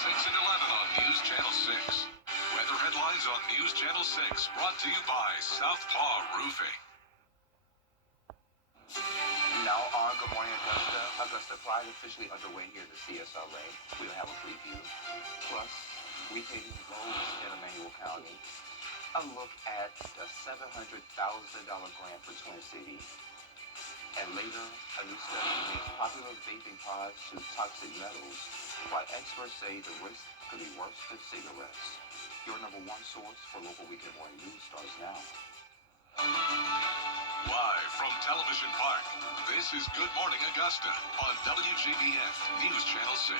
6 and 11 on News Channel 6. Weather headlines on News Channel 6 brought to you by Southpaw Roofing. Now on Good Morning Augusta. Augusta Pride officially underway here in the CSLA. We'll have a preview. Plus, repaving roads in Emmanuel County. A look at the $700,000 grant for Twin Cities. And later, a new study links popular vaping pods to toxic metals, while experts say the risk could be worse than cigarettes. Your number one source for local weekend morning news starts now. Live from Television Park, this is Good Morning Augusta on WJBF News Channel 6.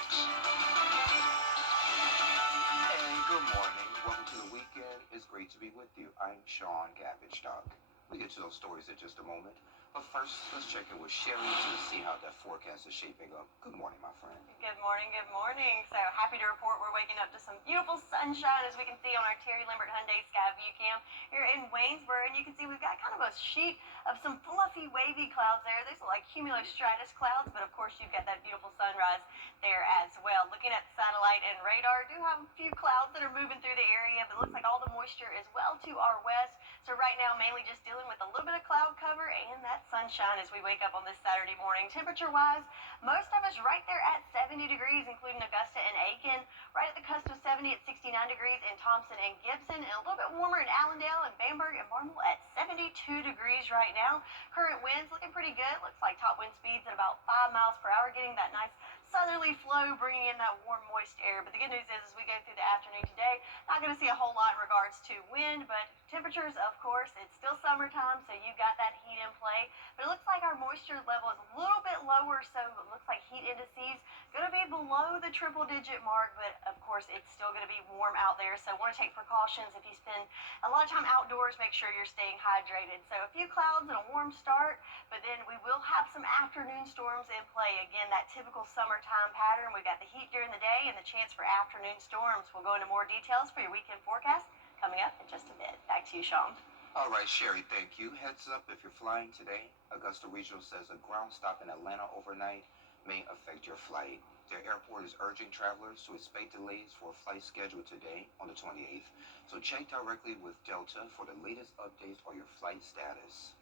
And good morning. Welcome to the weekend. It's great to be with you. I'm Sean Gavage-Stock. We'll get to those stories in just a moment. But first, let's check in with Sherry to see how that forecast is shaping up. Good morning, my friend. Good morning, good morning. So happy to report we're waking up to some beautiful sunshine, as we can see on our Terry Lambert Hyundai Sky View Cam here in Waynesboro. And you can see we've got kind of a sheet of some fluffy, wavy clouds there. These are like cumulostratus clouds, but of course you've got that beautiful sunrise there as well. Looking at the satellite and radar, do have a few clouds that are moving through the area, but it looks like all the moisture is well to our west. So right now, mainly just dealing with a little bit of cloud cover and that sunshine as we wake up on this Saturday morning. Temperature-wise, most of us right there at 70 degrees, including Augusta and Aiken. Right at the cusp of 70 at 69 degrees in Thompson and Gibson, and a little bit warmer in Allendale and Bamberg and Marmel at 72 degrees right now. Current winds looking pretty good. Looks like top wind speeds at about 5 miles per hour, getting that nice southerly flow, bringing in that warm, moist air. But the good news is, as we go through the afternoon today, not going to see a whole lot in regards to wind, but temperatures, of course, it's still summertime, so you've got that heat in play. But it looks like our moisture level is a little bit lower, so it looks like heat indices going to be below the triple-digit mark, but of course, it's still going to be warm out there. So want to take precautions. If you spend a lot of time outdoors, make sure you're staying hydrated. So a few clouds and a warm start, but then we will have some afternoon storms in play. Again, that typical summertime pattern. We've got the heat during the day and the chance for afternoon storms. We'll go into more details for your weekend forecast coming up in just a bit. Back to you, Sean. All right, Sherry, thank you. Heads up if you're flying today. Augusta Regional says a ground stop in Atlanta overnight may affect your flight. Their airport is urging travelers to expect delays for a flight scheduled today on the 28th. So check directly with Delta for the latest updates on your flight status.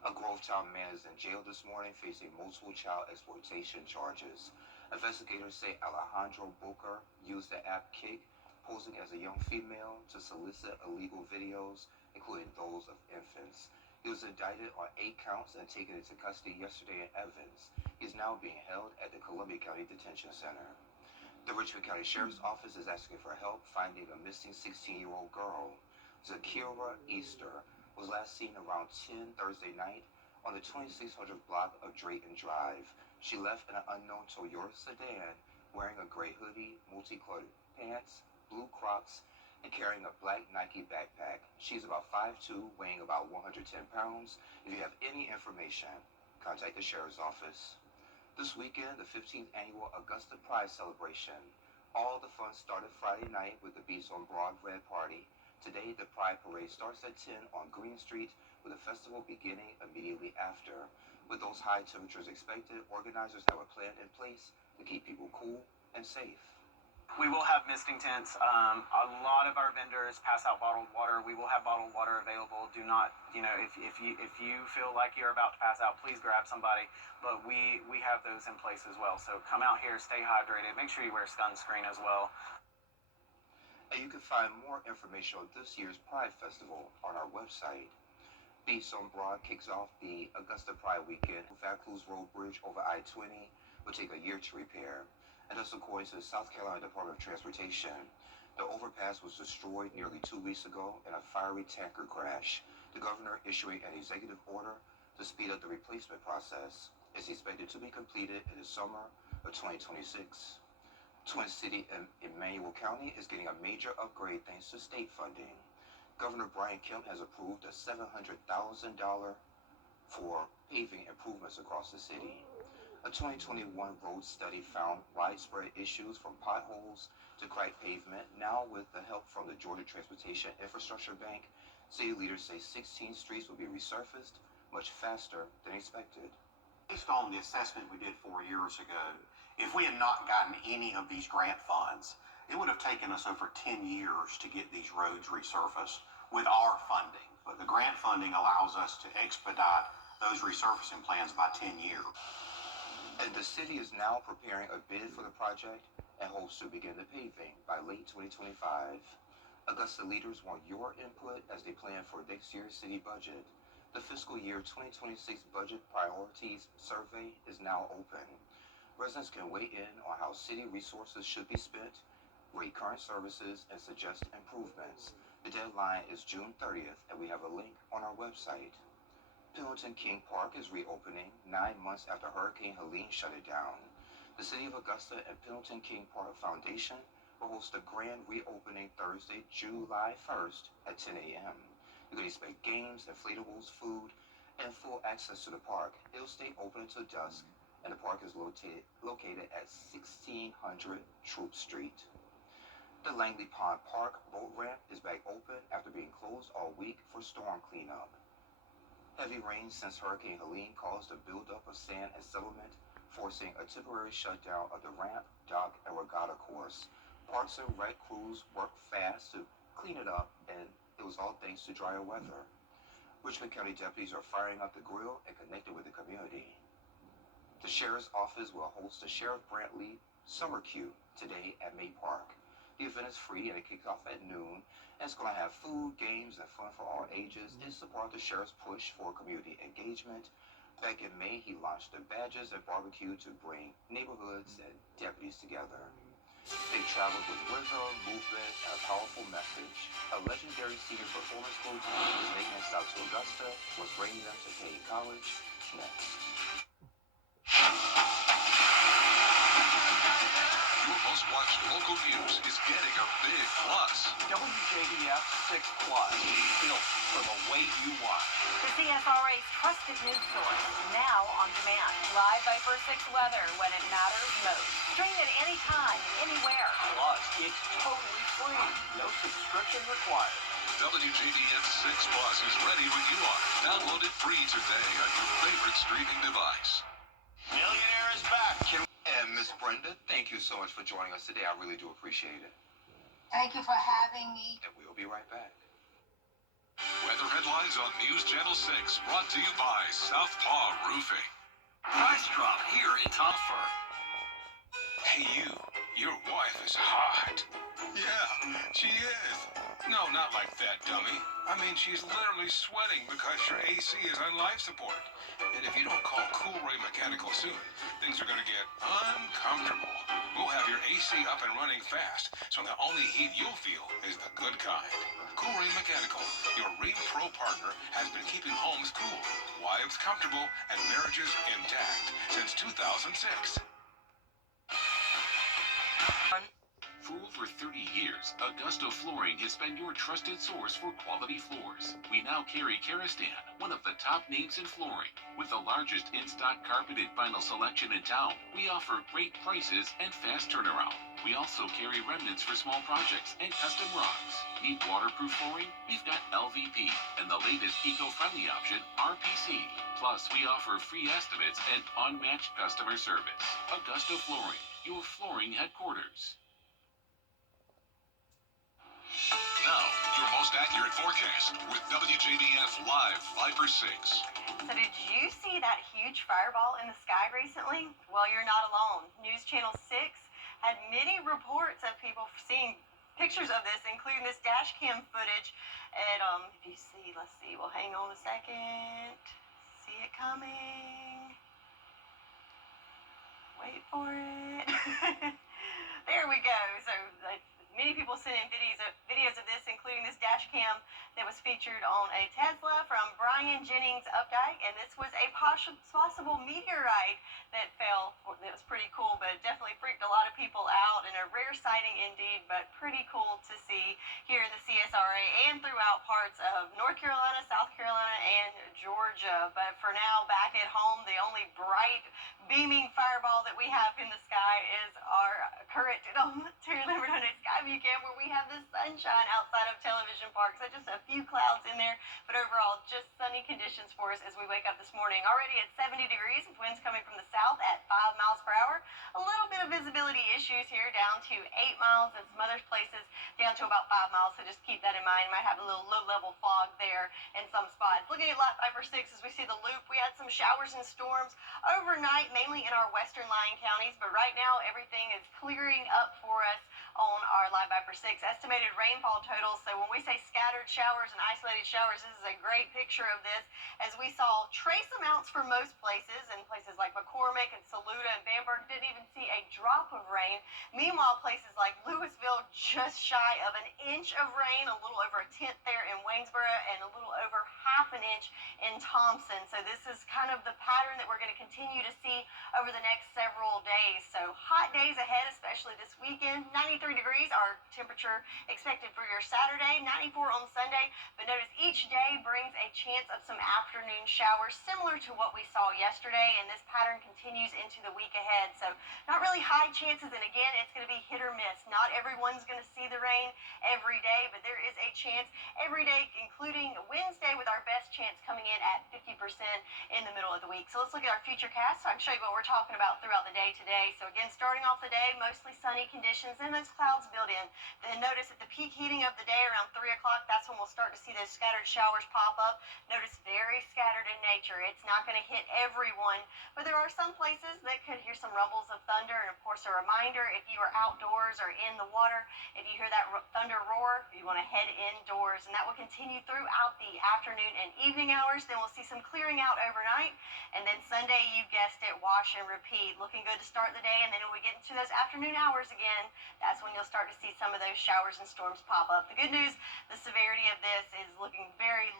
A Grovetown man is in jail this morning facing multiple child exploitation charges. Investigators say Alejandro Booker used the app Kick, posing as a young female, to solicit illegal videos, including those of infants. He was indicted on 8 counts and taken into custody yesterday in Evans. He is now being held at the Columbia County Detention Center. The Richmond County Sheriff's Office is asking for help finding a missing 16-year-old girl. Zakira Easter was last seen around 10 Thursday night on the 2600 block of Drayton Drive. She left in an unknown Toyota sedan, wearing a gray hoodie, multicolored pants, blue Crocs, and carrying a black Nike backpack. She's about 5'2", weighing about 110 pounds. If you have any information, contact the Sheriff's Office. This weekend, the 15th annual Augusta Pride celebration. All the fun started Friday night with the Beats on Broad Red Party. Today, the Pride Parade starts at 10 on Green Street, with the festival beginning immediately after. With those high temperatures expected, organizers have a plan in place to keep people cool and safe. We will have misting tents. A lot of our vendors pass out bottled water. We will have bottled water available. Do not, if you feel like you're about to pass out, please grab somebody. But we have those in place as well. So come out here, stay hydrated. Make sure you wear sunscreen as well. And you can find more information on this year's Pride Festival on our website. Beats on Broad kicks off the Augusta Pride weekend. Vaucluse Road Bridge over I-20 will take a year to repair. And that's according to the South Carolina Department of Transportation. The overpass was destroyed nearly 2 weeks ago in a fiery tanker crash. The governor issuing an executive order to speed up the replacement process is expected to be completed in the summer of 2026. Twin City and Emmanuel County is getting a major upgrade thanks to state funding. Governor Brian Kemp has approved a $700,000 for paving improvements across the city. A 2021 road study found widespread issues from potholes to cracked pavement. Now, with the help from the Georgia Transportation Infrastructure Bank, city leaders say 16 streets will be resurfaced much faster than expected. Based on the assessment we did 4 years ago, if we had not gotten any of these grant funds, It would have taken us over 10 years to get these roads resurfaced with our funding. But the grant funding allows us to expedite those resurfacing plans by 10 years. And the city is now preparing a bid for the project and hopes to begin the paving by late 2025. Augusta leaders want your input as they plan for next year's city budget. The fiscal year 2026 budget priorities survey is now open. Residents can weigh in on how city resources should be spent, rate current services, and suggest improvements. The deadline is June 30th, and we have a link on our website. Pendleton King Park is reopening 9 months after Hurricane Helene shut it down. The City of Augusta and Pendleton King Park Foundation will host a grand reopening Thursday, July 1st at 10 a.m. You can expect games, inflatables, food, and full access to the park. It'll stay open until dusk, and the park is located at 1600 Troop Street. The Langley Pond Park boat ramp is back open after being closed all week for storm cleanup. Heavy rain since Hurricane Helene caused a buildup of sand and settlement, forcing a temporary shutdown of the ramp, dock, and regatta course. Parks and Rec crews worked fast to clean it up, and it was all thanks to drier weather. Richmond County deputies are firing up the grill and connecting with the community. The Sheriff's Office will host the Sheriff Brantley Summer Queue today at May Park. The event is free and it kicks off at noon, and it's going to have food, games, and fun for all ages. It's support the sheriff's push for community engagement. Back in May, he launched the Badges and Barbecue to bring neighborhoods and deputies together. They traveled with wisdom, movement, and a powerful message. A legendary senior performance group is making its stop to Augusta, was bringing them to Payne College next. Your most watched local news is getting a big plus. WJBF 6 Plus, built for the way you watch. The CSRA's trusted news source, now on demand. Live by First 6 weather when it matters most. Stream it anytime, anywhere. Plus, it's totally free. No subscription required. WJBF 6 Plus is ready when you are. Download it free today on your favorite streaming device. Millionaire is back. And Miss Brenda, thank you so much for joining us today. I really do appreciate it. Thank you for having me. And we'll be right back. Weather headlines on News Channel 6, brought to you by Southpaw Roofing. Price drop here in Topher. Hey you, your wife is hot. Yeah, she is. No, not like that, dummy. I mean, she's literally sweating because your AC is on life support. And if you don't call Cool Ray Mechanical soon, things are going to get uncomfortable. We'll have your AC up and running fast, so the only heat you'll feel is the good kind. Cool Ray Mechanical, your Ream Pro partner, has been keeping homes cool, wives comfortable, and marriages intact since 2006. For over 30 years, Augusta Flooring has been your trusted source for quality floors. We now carry Karastan, one of the top names in flooring. With the largest in-stock carpet and vinyl selection in town, we offer great prices and fast turnaround. We also carry remnants for small projects and custom rugs. Need waterproof flooring? We've got LVP and the latest eco-friendly option, RPC. Plus, we offer free estimates and unmatched customer service. Augusta Flooring, your flooring headquarters. Now, your most accurate forecast with WJBF Live 5 or 6. So did you see that huge fireball in the sky recently? Well, you're not alone. News Channel 6 had many reports of people seeing pictures of this, including this dash cam footage. And if you see, let's see, well, hang on a second. See it coming. Wait for it. There we go. So many people sent in videos of this, including this dash cam that was featured on a Tesla from Brian Jennings Updike, and this was a possible meteorite that fell. That was pretty cool, but it definitely freaked a lot of people out, and a rare sighting indeed, but pretty cool to see here in the CSRA and throughout parts of North Carolina, South Carolina, and Georgia. But for now, back at home, the only bright, beaming fireball that we have in the sky is our current Terry Lambert Hyundai Skyview Cam, where we have the sunshine outside of Television Park. So just a few clouds in there, but overall just sunny conditions for us as we wake up this morning. Already at 70 degrees with winds coming from the south at 5 miles per hour. A little bit of visibility issues here, down to 8 miles and some other places down to about 5 miles, so just keep that in mind. Might have a little low-level fog there in some spots. Looking at Lot Viper 6 as we see the loop, we had some showers and storms overnight, mainly in our western lying counties, but right now everything is clearing up for us on our Live Viper 6 estimated rainfall totals. So when we say scattered showers and isolated showers, this is a great picture of this, as we saw trace amounts for most places, and places like McCormick and Saluda and Bamberg didn't even see a drop of rain. Meanwhile, places like Louisville just shy of an inch of rain, a little over a tenth there in Waynesboro, and a little over half an inch in Thompson. So this is kind of the pattern that we're going to continue to see over the next several days. So hot days ahead, especially this weekend. 93 degrees, our temperature expected for your Saturday, 94 on Sunday. But notice each day brings a chance of some afternoon showers, similar to what we saw yesterday, and this pattern continues into the week ahead. So not really high chances, and again, it's going to be hit or miss. Not everyone's going to see the rain every day, but there is a chance every day, including Wednesday, with our best chance coming in at 50% in the middle of the week. So let's look at our futurecast. So I can show you what we're talking about throughout the day today. So again, starting off the day, mostly sunny conditions, and those clouds build in. Then notice at the peak heating of the day around 3 o'clock, that's when we'll start to see those scattered showers pop up. Notice very scattered in nature. It's not going to hit everyone, but there are some places that could hear some rumbles of thunder. And of course, a reminder, if you are outdoors or in the water, if you hear that thunder roar, you want to head indoors, and that will continue throughout the afternoon and evening hours. Then we'll see some clearing out overnight, and then Sunday, you guessed it, wash and repeat. Looking good to start the day, and then when we get into those afternoon hours again, that's when you'll start to see some of those showers and storms pop up. The good news, the severity of this is looking very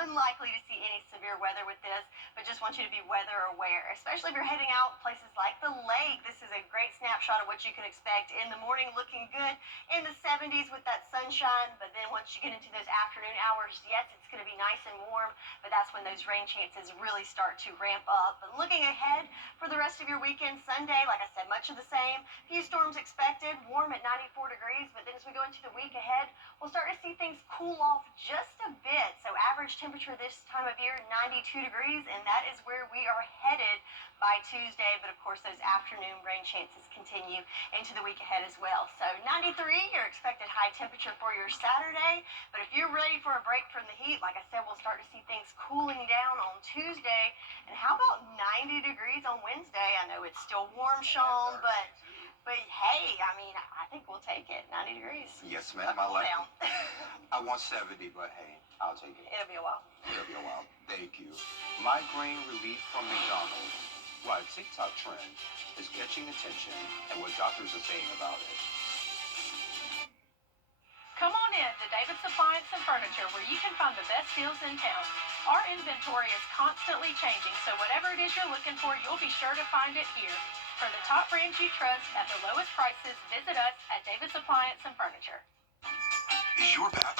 unlikely to see any severe weather with this, but just want you to be weather aware, especially if you're heading out places like the lake. This is a great snapshot of what you can expect in the morning, looking good in the 70s with that sunshine, but then once you get into those afternoon hours, yes, it's going to be nice and warm, but that's when those rain chances really start to ramp up. But looking ahead for the rest of your weekend, Sunday, like I said, much of the same. Few storms expected, warm at 94 degrees, but then as we go into the week ahead, we'll start to see things cool off just a bit. So average temperature this time of year, 92 degrees, and that is where we are headed by Tuesday. But of course, those afternoon rain chances continue into the week ahead as well. So 93, your expected high temperature for your Saturday. But if you're ready for a break from the heat, like I said, we'll start to see things cooling down on Tuesday. And how about 90 degrees on Wednesday? I know it's still warm, Sean, but hey, I mean, I think we'll take it. 90 degrees. Yes, ma'am. I like it. I want 70, but hey, I'll take it. It'll be a while. It'll be a while. Thank you. Migraine relief from McDonald's. Why a TikTok trend is catching attention and what doctors are saying about it. Come on in to David's Appliance and Furniture, where you can find the best deals in town. Our inventory is constantly changing, so whatever it is you're looking for, you'll be sure to find it here. For the top brands you trust at the lowest prices, visit us at David's Appliance and Furniture. Is your back?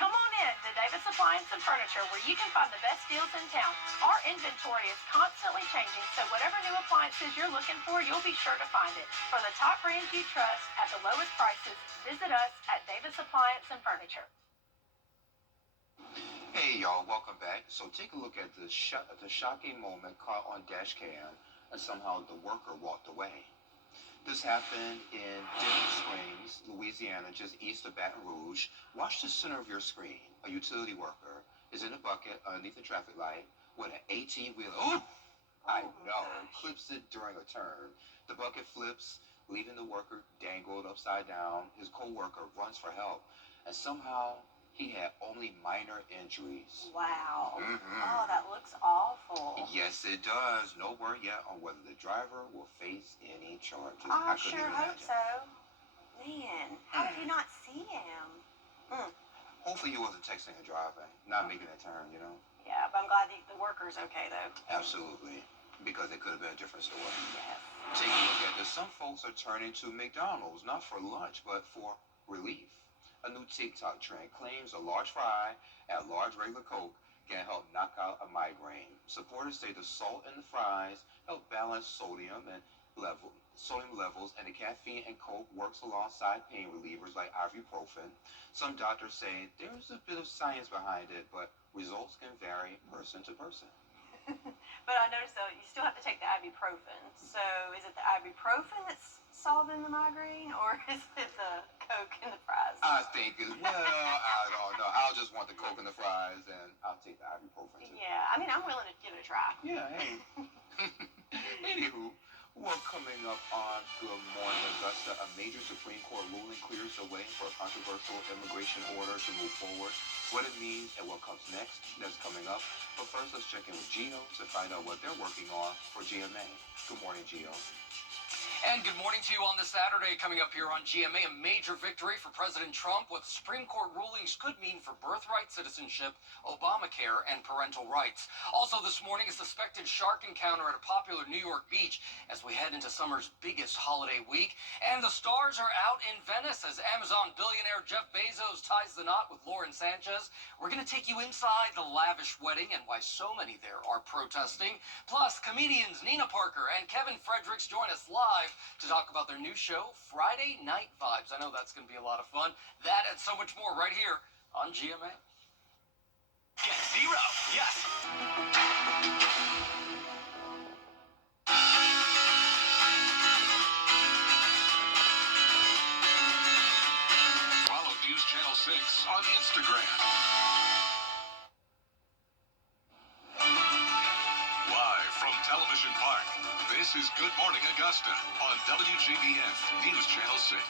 Come on in to David's Appliance and Furniture, where you can find the best deals in town. Our inventory is constantly changing, so whatever new appliances you're looking for, you'll be sure to find it. For the top brands you trust at the lowest prices, visit us at David's Appliance and Furniture. Hey y'all, welcome back. So take a look at the shocking moment caught on dash cam, and somehow the worker walked away. This happened in Denver Springs, Louisiana, just east of Baton Rouge. Watch the center of your screen. A utility worker is in a bucket underneath the traffic light with an 18-wheeler. Oh, I know. Clips it during a turn. The bucket flips, leaving the worker dangled upside down. His co-worker runs for help, and somehow he had only minor injuries. Wow. Oh, that looks awful. Yes, it does. No word yet on whether the driver will face any charges. I couldn't sure even hope imagine. so. Man, how did you not see him? Hopefully he wasn't texting and driving, not making a turn, you know? Yeah, but I'm glad the worker's okay, though. Absolutely. Because it could have been a different story. Yes. Take a look at this. Some folks are turning to McDonald's, not for lunch, but for relief. A new TikTok trend claims a large fry and a large regular Coke can help knock out a migraine. Supporters say the salt in the fries help balance sodium and Sodium levels, and the caffeine and coke works alongside pain relievers like ibuprofen. Some doctors say there's a bit of science behind it, but results can vary person to person. But I noticed though, you still have to take the ibuprofen. So is it the ibuprofen that's solving the migraine, or is it the Coke and the fries? I think I don't know. I'll just want the coke and the fries, and I'll take the ibuprofen too. Yeah, I mean, I'm willing to give it a try. Yeah, hey. Anywho, well, coming up on Good Morning Augusta, a major Supreme Court ruling clears the way for a controversial immigration order to move forward. What it means and what comes next, that's coming up. But first, let's check in with Gio to find out what they're working on for GMA. Good morning, Gio. And good morning to you on this Saturday. Coming up here on GMA, a major victory for President Trump. What the Supreme Court rulings could mean for birthright citizenship, Obamacare, and parental rights. Also this morning, a suspected shark encounter at a popular New York beach as we head into summer's biggest holiday week. And the stars are out in Venice as Amazon billionaire Jeff Bezos ties the knot with Lauren Sanchez. We're going to take you inside the lavish wedding and why so many there are protesting. Plus, comedians Nina Parker and Kevin Fredericks join us live to talk about their new show, Friday Night Vibes. I know that's going to be a lot of fun. That and so much more right here on GMA. Get zero. Yes. Follow News Channel 6 on Instagram. Live from Television Park, this is Good Morning Augusta on WJBF News Channel 6.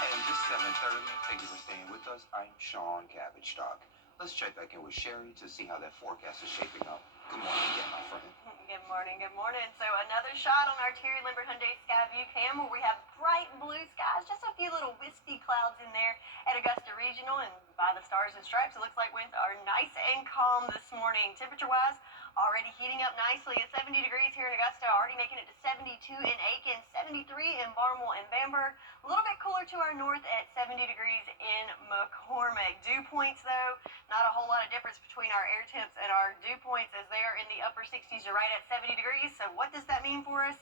And just 7:30. Thank you for staying with us. I'm Sean Cabbage Stock. Let's check back in with Sherry to see how that forecast is shaping up. Good morning again, my friend. Good morning, good morning. So another shot on our Terry Limbert Hyundai Sky View Cam where we have bright blue skies, just a few little wispy clouds in there at Augusta Regional, and by the stars and stripes, it looks like winds are nice and calm this morning. Temperature-wise, already heating up nicely at 70 degrees here in Augusta, already making it to 72 in Aiken, 73 in Barnwell and Bamberg, a little bit cooler to our north at 70 degrees in McCormick. Dew points, though, not a whole lot of difference between our air temps and our dew points as they are in the upper 60s to right at 70 degrees. So what does that mean for us?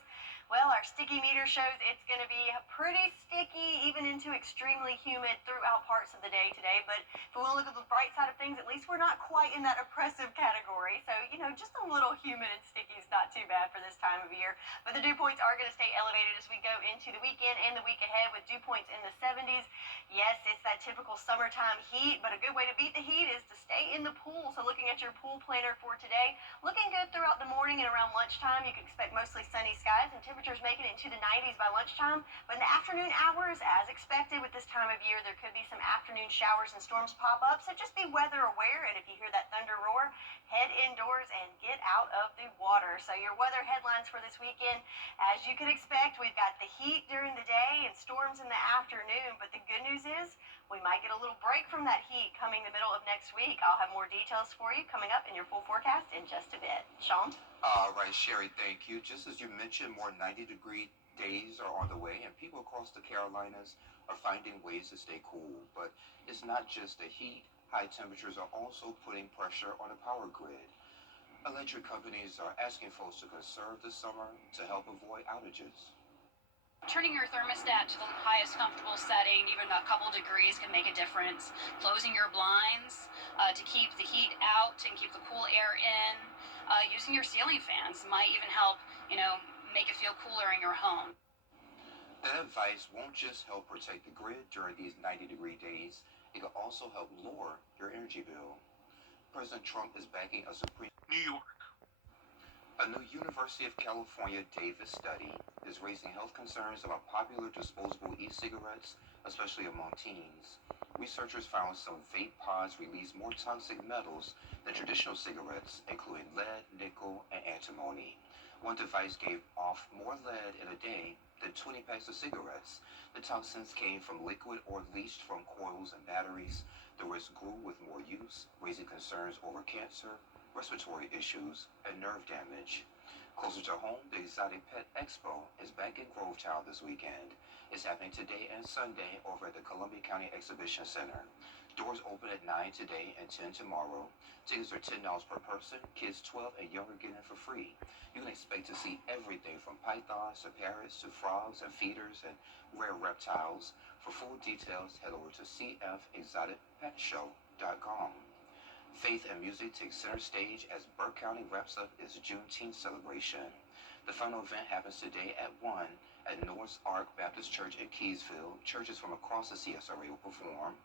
Well, our sticky meter shows it's going to be pretty sticky, even into extremely humid throughout parts of the day today. But if we want to look at the bright side of things, at least we're not quite in that oppressive category. So, just a little humid and sticky is not too bad for this time of year. But the dew points are going to stay elevated as we go into the weekend and the week ahead with dew points in the 70s. Yes, it's that typical summertime heat, but a good way to beat the heat is to stay in the pool. So looking at your pool planner for today, looking good throughout the morning and around lunchtime. You can expect mostly sunny skies and temperatures making it into the 90s by lunchtime. But in the afternoon hours, as expected with this time of year, there could be some afternoon showers and storms pop up. So just be weather aware, and if you hear that thunder roar, head indoors and get out of the water. So your weather headlines for this weekend, as you can expect, we've got the heat during the day and storms in the afternoon. But the good news is we might get a little break from that heat coming the middle of next week. I'll have more details for you coming up in your full forecast in just a bit. Sean? All right, Sherry, thank you. Just as you mentioned, more 90-degree days are on the way, and people across the Carolinas are finding ways to stay cool. But it's not just the heat. High temperatures are also putting pressure on the power grid. Electric companies are asking folks to conserve this summer to help avoid outages. Turning your thermostat to the highest comfortable setting, even a couple degrees, can make a difference. Closing your blinds to keep the heat out and keep the cool air in. Using your ceiling fans might even help, make it feel cooler in your home. That advice won't just help protect the grid during these 90-degree days, it can also help lower your energy bill. President Trump is backing a New York. A new University of California Davis study is raising health concerns about popular disposable e-cigarettes, especially among teens. Researchers found some vape pods release more toxic metals than traditional cigarettes, including lead, nickel, and antimony. One device gave off more lead in a day than 20 packs of cigarettes. The toxins came from liquid or leached from coils and batteries. The risk grew with more use, raising concerns over cancer, respiratory issues, and nerve damage. Closer to home, the Exotic Pet Expo is back in Grovetown this weekend. is happening today and Sunday over at the Columbia County Exhibition Center. Doors open at 9 today and 10 tomorrow. Tickets are $10 per person. Kids 12 and younger get in for free. You can expect to see everything from pythons to parrots to frogs and feeders and rare reptiles. For full details, head over to cfexoticpetshow.com. Faith and music takes center stage as Burke County wraps up its Juneteenth celebration. The final event happens today at 1 at North Ark Baptist Church in Keysville. Churches from across the CSRA will perform.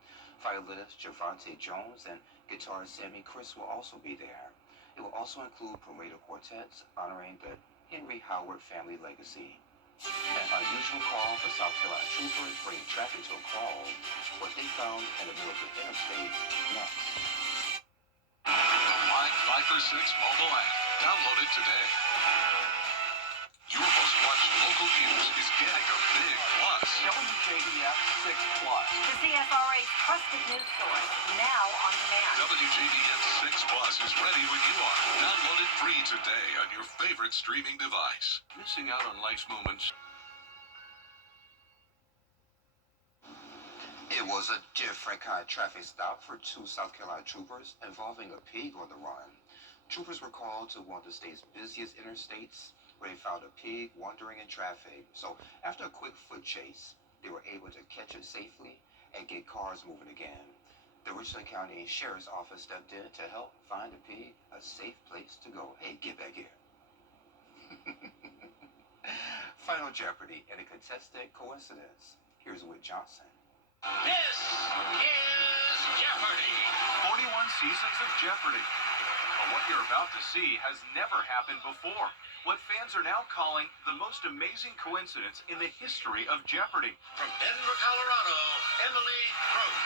Violinist Javante Jones and guitarist Sammy Chris will also be there. It will also include parade of quartets honoring the Henry Howard family legacy. An unusual call for South Carolina troopers bringing traffic to a crawl. What they found in the middle of the interstate next. Live 5 for 6 mobile app. Download it today. Your most watched local news is getting a big plus. WJBF 6 Plus. The CSRA's trusted news source, now on demand. WJBF 6 Plus is ready when you are. Download it free today on your favorite streaming device. Missing out on life's moments. It was a different kind of traffic stop for two South Carolina troopers involving a pig on the run. Troopers were called to one of the state's busiest interstates where they found a pig wandering in traffic. So after a quick foot chase, they were able to catch it safely and get cars moving again. The Richland County Sheriff's Office stepped in to help find the pig a safe place to go. Hey, get back here. Final Jeopardy and a contestant coincidence. Here's Whit Johnson. This is Jeopardy! 41 seasons of Jeopardy. But what you're about to see has never happened before. What fans are now calling the most amazing coincidence in the history of Jeopardy. From Denver, Colorado, Emily Croak.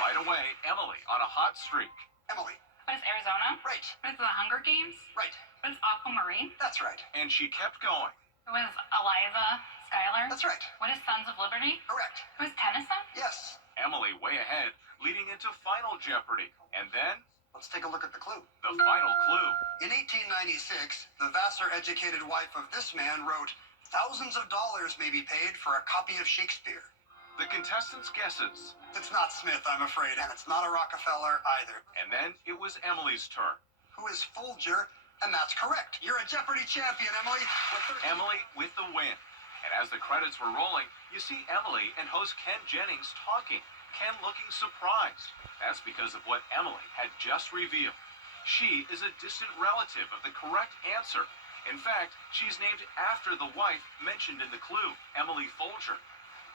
Right away, Emily on a hot streak. Emily. What is Arizona? Right. What is the Hunger Games? Right. What is Aquamarine? That's right. And she kept going. What is Eliza Schuyler? That's right. What is Sons of Liberty? Correct. What is Tennyson? Yes. Emily way ahead, leading into Final Jeopardy. And then, Let's take a look at the clue. the final clue. In 1896, the Vassar-educated wife of this man wrote, "Thousands of dollars may be paid for a copy of Shakespeare." The contestants' guesses. It's not Smith, I'm afraid, and it's not a Rockefeller either. And then it was Emily's turn. Who is Folger? And that's correct. You're a Jeopardy champion, Emily. Emily with the win. And as the credits were rolling, you see Emily and host Ken Jennings talking. Ken looking surprised. That's because of what Emily had just revealed. She is a distant relative of the correct answer. In fact, she's named after the wife mentioned in the clue, Emily Folger.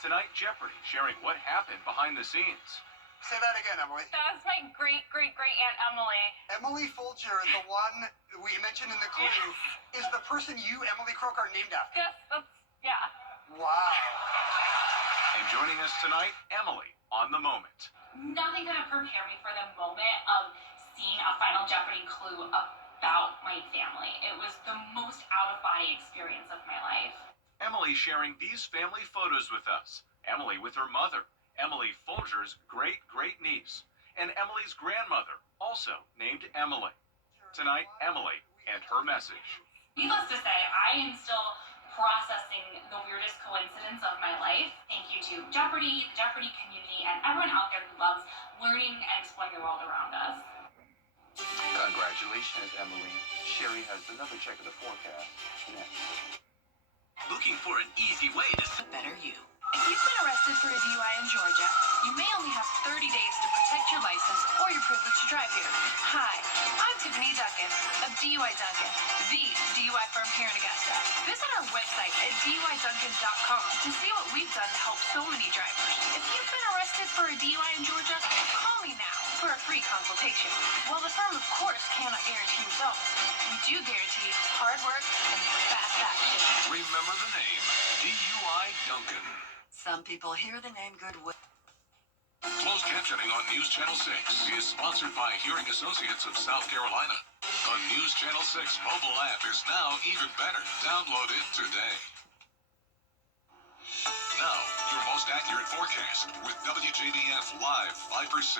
Tonight, Jeopardy sharing what happened behind the scenes. Say that again, Emily. That was my great-great-great-aunt Emily. Emily Folger, the one we mentioned in the clue, is the person you, Emily Croak, are named after. Yes, yeah. Wow. And joining us tonight, Emily on the moment. Nothing could have prepared me for the moment of seeing a Final Jeopardy clue about my family. It was the most out-of-body experience of my life. Emily sharing these family photos with us. Emily with her mother, Emily Folger's great-great-niece, and Emily's grandmother, also named Emily. Tonight, Emily and her message. Needless to say, I am still processing the weirdest coincidence of my life. Thank you to Jeopardy, the Jeopardy community, and everyone out there who loves learning and exploring the world around us. Congratulations, Emily. Sherry has another check of the forecast next. Looking for an easy way to better you. If you've been arrested for a DUI in Georgia, you may only have 30 days to protect your license or your privilege to drive here. Hi, I'm Tiffany Duncan of DUI Duncan, the DUI firm here in Augusta. Visit our website at DUIDuncan.com to see what we've done to help so many drivers. If you've been arrested for a DUI in Georgia, call me now for a free consultation. While the firm, of course, cannot guarantee results, we do guarantee hard work and fast action. Remember the name, DUI Duncan. Some people hear the name Goodwill. Closed captioning on News Channel 6 is sponsored by Hearing Associates of South Carolina. The News Channel 6 mobile app is now even better. Download it today. Now, your most most accurate forecast with WJBF Live 5 for 6.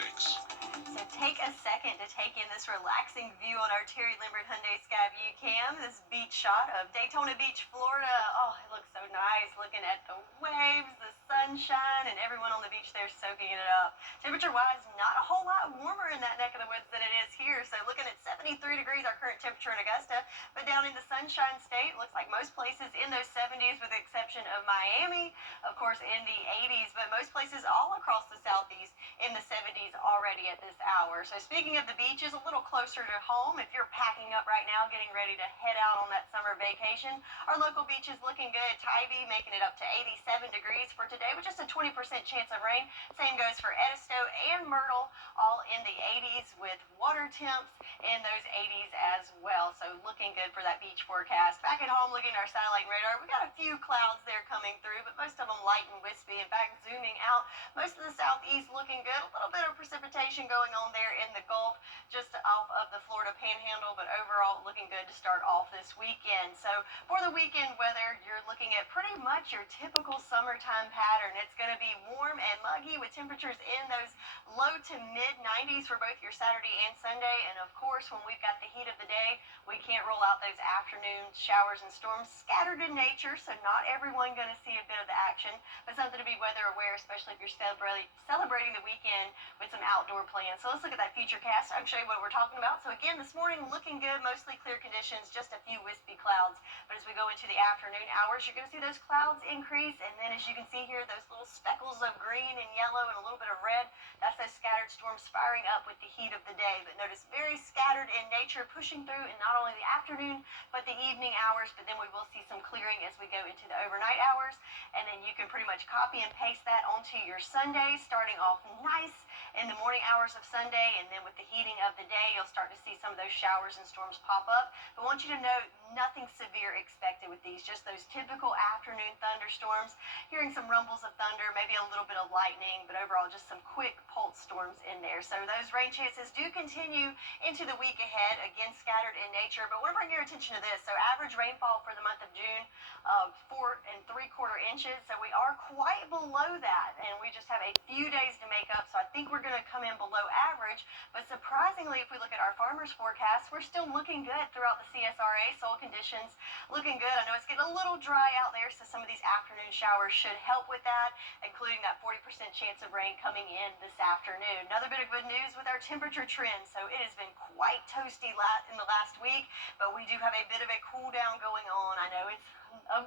So take a second to take in this relaxing view on our Terry Limbert Hyundai Sky View Cam. This beach shot of Daytona Beach, Florida. Oh, it looks so nice looking at the waves, the sunshine, and everyone on the beach there soaking it up. Temperature-wise, not a whole lot warmer in that neck of the woods than it is here. So looking at 73 degrees, our current temperature in Augusta. But down in the Sunshine State, looks like most places in those 70s with the exception of Miami, of course, in the 80s. But most places all across the Southeast in the 70s already at this hour. So speaking of the beaches, a little closer to home, if you're packing up right now, getting ready to head out on that summer vacation, our local beach is looking good. Tybee making it up to 87 degrees for today with just a 20% chance of rain. Same goes for Edisto and Myrtle, all in the 80s with water temps in those 80s as well. So looking good for that beach forecast. Back at home, looking at our satellite radar, we got a few clouds there coming through, but most of them light and wispy. In fact, zooming out, most of the southeast looking good. A little bit of precipitation going on there in the Gulf, just off of the Florida Panhandle, but overall looking good to start off this weekend. So for the weekend weather, you're looking at pretty much your typical summertime pattern. It's going to be warm and muggy with temperatures in those low to mid 90s for both your Saturday and Sunday. And of course, when we've got the heat of the day, we can't rule out those afternoon showers and storms scattered in nature, so not everyone going to see a bit of the action, but something to be weather aware, especially if you're celebrating the weekend with some outdoor plans. So let's look at that future cast. I'll show you what we're talking about. So again, this morning looking good, mostly clear conditions, just a few wispy clouds. But as we go into the afternoon hours, you're going to see those clouds increase, and then as you can see here, those little speckles of green and yellow and a little bit of red, that's those scattered storms firing up with the heat of the day. But notice very scattered in nature, pushing through in not only the afternoon but the evening hours. But then we will see some clearing as we go into the overnight hours, and then you can pretty much copy and paste that onto your Sunday, starting off nice in the morning hours of Sunday, and then with the heating of the day, you'll start to see some of those showers and storms pop up. But I want you to note, nothing severe expected with these, just those typical afternoon thunderstorms, hearing some rumbles of thunder, maybe a little bit of lightning, but overall just some quick pulse storms in there. So those rain chances do continue into the week ahead, again scattered in nature. But I want to bring your attention to this. So average rainfall for the month of June of 4 3/4 inches. So we are quite below that, and we just have a few days to make up. So I think we're going to come in below average. But surprisingly, if we look at our farmers forecast, we're still looking good throughout the CSRA. Soil conditions looking good. I know it's getting a little dry out there, so some of these afternoon showers should help with that, including that 40% chance of rain coming in this afternoon. Another bit of good news with our temperature trend. So it has been quite toasty in the last week, but we do have a bit of a cool down going on. I know it's a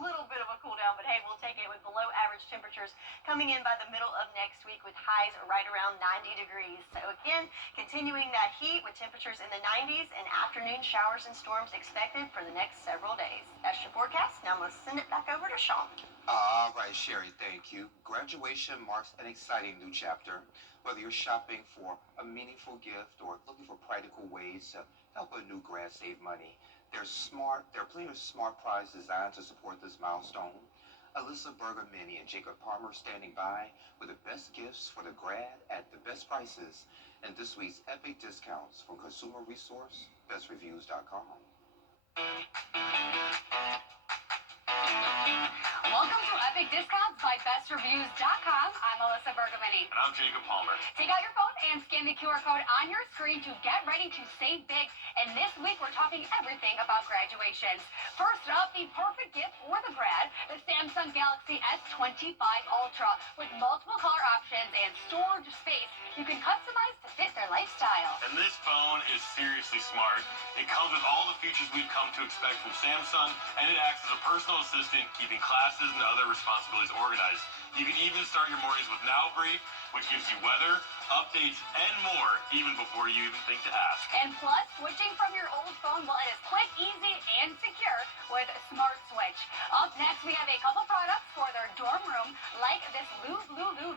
little bit of a cool down, but hey, we'll take it with below average temperatures coming in by the middle of next week with highs right around 90 degrees. So again, continuing that heat with temperatures in the 90s and afternoon showers and storms expected for the next several days. That's your forecast. Now I'm going to send it back over to Sean. All right, Sherry, thank you. Graduation marks an exciting new chapter. Whether you're shopping for a meaningful gift or looking for practical ways to help a new grad save money, there are plenty of smart prizes designed to support this milestone. Alyssa Berger Minnie and Jacob Palmer standing by with the best gifts for the grad at the best prices and this week's epic discounts from consumer resource bestreviews.com. Welcome to Epic Discounts by BestReviews.com. I'm Alyssa Bergamini. And I'm Jacob Palmer. Take out your phone and scan the QR code on your screen to get ready to save big. And this week we're talking everything about graduations. First up, the perfect gift for the grad, the Samsung Galaxy S25 Ultra. With multiple color options and storage space, you can customize to fit their lifestyle. And this phone is seriously smart. It comes with all the features we've come to expect from Samsung, and it acts as a personal assistant, keeping classes and other responsibilities organized. You can even start your mornings with Now Brief, which gives you weather, updates, and more, even before you even think to ask. And plus, switching from your old phone, well, it is quick, easy, and secure with Smart Switch. Up next, we have a couple products for their dorm room, like this Loo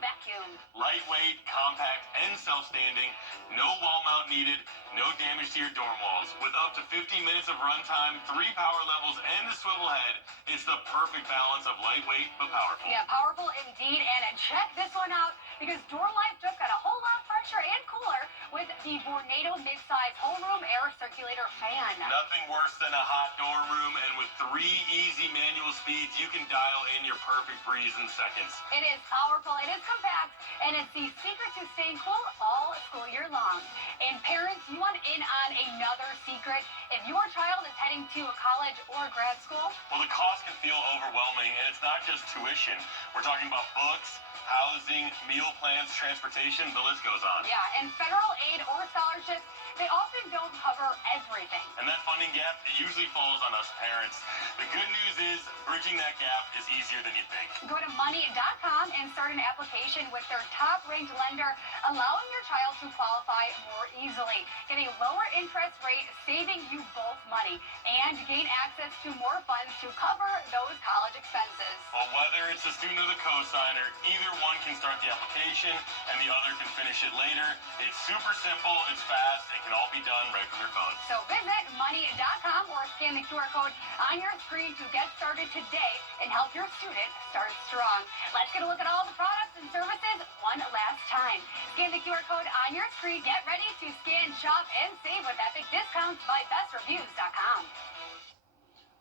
vacuum. Lightweight, compact, and self-standing. No wall mount needed. No damage to your dorm walls. With up to 50 minutes of runtime, 3 power levels, and a swivel head, it's the perfect balance of lightweight but powerful. Yeah, powerful indeed. And check this one out, because dorm life just got a whole lot fresher and cooler with the Vornado midsize homeroom air circulator fan. Nothing worse than a hot dorm room, and with 3 easy manual speeds, you can dial in your perfect breeze in seconds. It is powerful, it is compact, and it's the secret to staying cool all school year long. And parents, you want in on another secret? If your child is heading to a college or grad school, Well, the cost can feel overwhelming, and it's not just tuition. We're talking about books, housing, meal plans, transportation, the list goes on. yeah, and federal aid or scholarships, they often don't cover everything. And that funding gap, it usually falls on us parents. The good news is bridging that gap is easier than you think. Go to money.com and start an application with their top-ranked lender, allowing your child to qualify more easily. Get a lower interest rate, saving you both money, and gain access to more funds to cover those college expenses. Well, whether it's the student or the cosigner, either one can start the application and the other can finish it later. It's super simple, it's fast, it can all be done right from your phone. So visit money.com or scan the QR code on your screen to get started today and help your student start strong. Let's get a look at all the products and services one last time. Scan the QR code on your screen. Get ready to scan, shop, and save with epic discounts by bestreviews.com.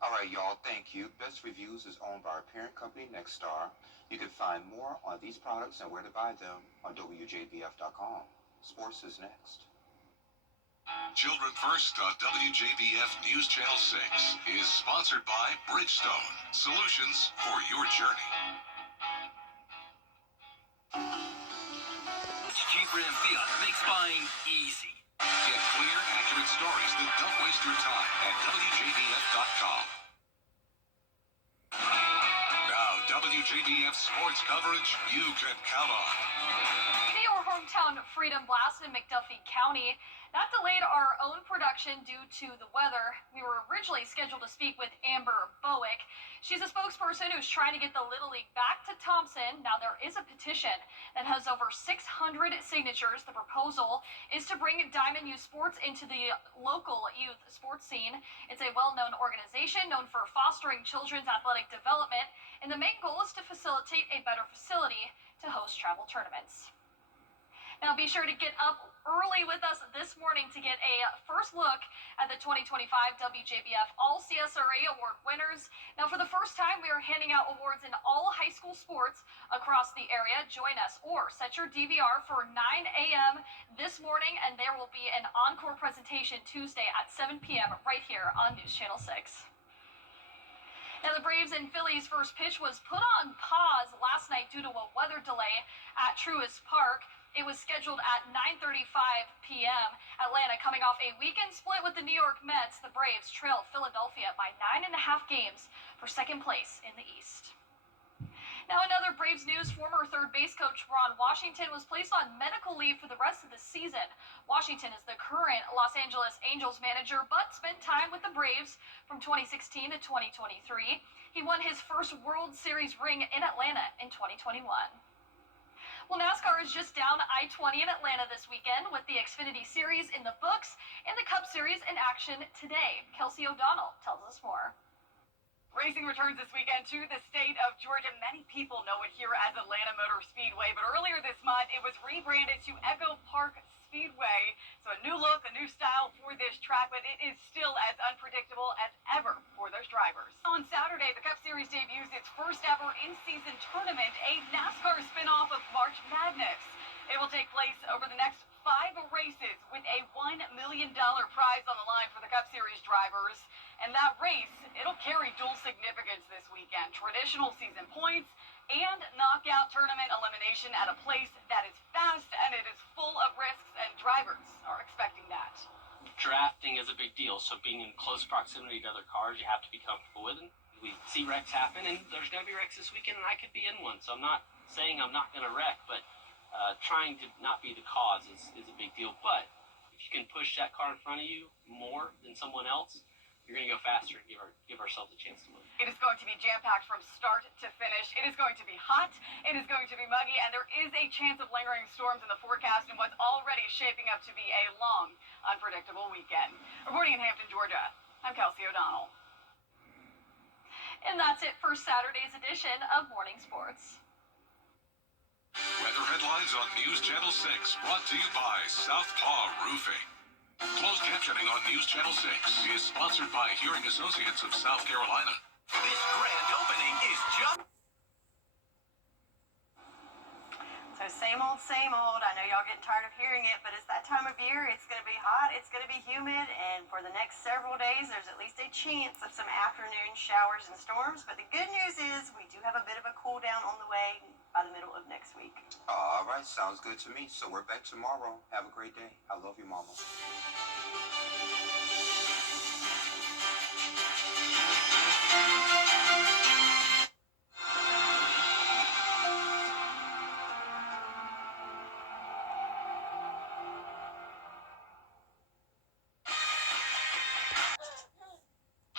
All right, y'all, thank you. Best Reviews is owned by our parent company, Nexstar. You can find more on these products and where to buy them on WJBF.com. Sports is next. Children First on WJBF News Channel 6 is sponsored by Bridgestone, solutions for your journey. Jeep Ram Fiat makes buying easy. Get clear, accurate stories that don't waste your time at WJBF.com. Now, WJBF sports coverage you can count on. In your hometown Freedom Blast in McDuffie County, that delayed our own production due to the weather. We were originally scheduled to speak with Amber Bowick. She's a spokesperson who's trying to get the Little League back to Thompson. Now, there is a petition that has over 600 signatures. The proposal is to bring Diamond Youth Sports into the local youth sports scene. It's a well-known organization known for fostering children's athletic development, and the main goal is to facilitate a better facility to host travel tournaments. Now, be sure to get up early with us this morning to get a first look at the 2025 WJBF All CSRA Award winners. Now, for the first time, we are handing out awards in all high school sports across the area. Join us or set your DVR for 9 a.m. this morning, and there will be an encore presentation Tuesday at 7 p.m. right here on News Channel 6. Now, the Braves and Phillies' first pitch was put on pause last night due to a weather delay at Truist Park. It was scheduled at 9:35 p.m. Atlanta coming off a weekend split with the New York Mets. The Braves trailed Philadelphia by 9.5 games for second place in the East. Now, another Braves news, former third base coach Ron Washington was placed on medical leave for the rest of the season. Washington is the current Los Angeles Angels manager, but spent time with the Braves from 2016 to 2023. He won his first World Series ring in Atlanta in 2021. Well, NASCAR is just down I-20 in Atlanta this weekend with the Xfinity Series in the books and the Cup Series in action today. Kelsey O'Donnell tells us more. Racing returns this weekend to the state of Georgia. Many people know it here as Atlanta Motor Speedway, but earlier this month it was rebranded to Echo Park Speedway. So a new look, a new style for this track, but it is still as unpredictable as ever for those drivers. On Saturday, the Cup Series debuts its first ever in-season tournament, a NASCAR spinoff of March Madness. It will take place over the next 5 races with a $1 million prize on the line for the Cup Series drivers. And that race, it'll carry dual significance this weekend. Traditional season points and knockout tournament elimination at a place that is fast and it is full of risks, and drivers are expecting that. Drafting is a big deal, so being in close proximity to other cars, you have to be comfortable with them. We see wrecks happen, and there's going to be wrecks this weekend, and I could be in one. So I'm not saying I'm not going to wreck, but trying to not be the cause is a big deal. But if you can push that car in front of you more than someone else, you're going to go faster and give ourselves a chance to win. It is going to be jam-packed from start to finish. It is going to be hot, it is going to be muggy, and there is a chance of lingering storms in the forecast in what's already shaping up to be a long, unpredictable weekend. Reporting in Hampton, Georgia, I'm Kelsey O'Donnell. And that's it for Saturday's edition of Morning Sports. Weather headlines on News Channel 6, brought to you by Southpaw Roofing. Closed captioning on News Channel 6 is sponsored by Hearing Associates of South Carolina. This grand opening is just... So same old. I know y'all getting tired of hearing it, but it's that time of year. It's going to be hot. It's going to be humid. And for the next several days, there's at least a chance of some afternoon showers and storms. But the good news is we do have a bit of a cool down on the way by the middle of next week. All right, sounds good to me. So we're back tomorrow. Have a great day. I love you, Mama.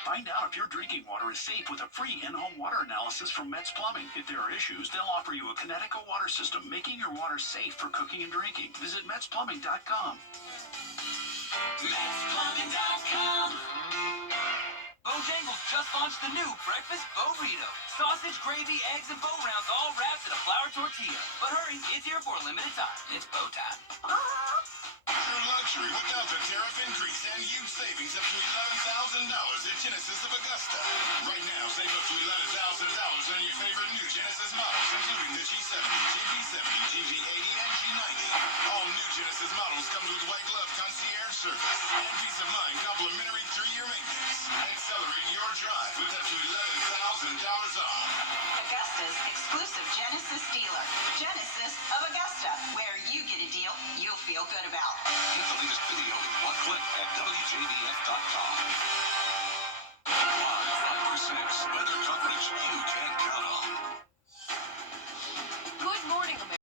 Find out if your drinking water is safe with a free in-home water analysis from Metz Plumbing. If there are issues, they'll offer you a Connecticut water system, making your water safe for cooking and drinking. Visit MetzPlumbing.com. MetzPlumbing.com. Bojangles just launched the new breakfast burrito. Sausage, gravy, eggs, and bow rounds all wrapped in a flour tortilla. But hurry, it's here for a limited time. It's bow time. True luxury without the tariff increase and huge savings up to $11,000 at Genesis of Augusta. Right now, save up to $11,000 on your favorite new Genesis models, including the G70, GV70, GV80, and G90. All new Genesis models comes with white glove concierge service and peace of mind complimentary 3-year maintenance. Accelerate your drive with up to $11,000 off. Augusta's exclusive Genesis dealer. Genesis of Augusta, where you get a deal you'll feel good about. Get the latest video in one click at WJBF.com. Live 5 for 6, weather coverage you can count on.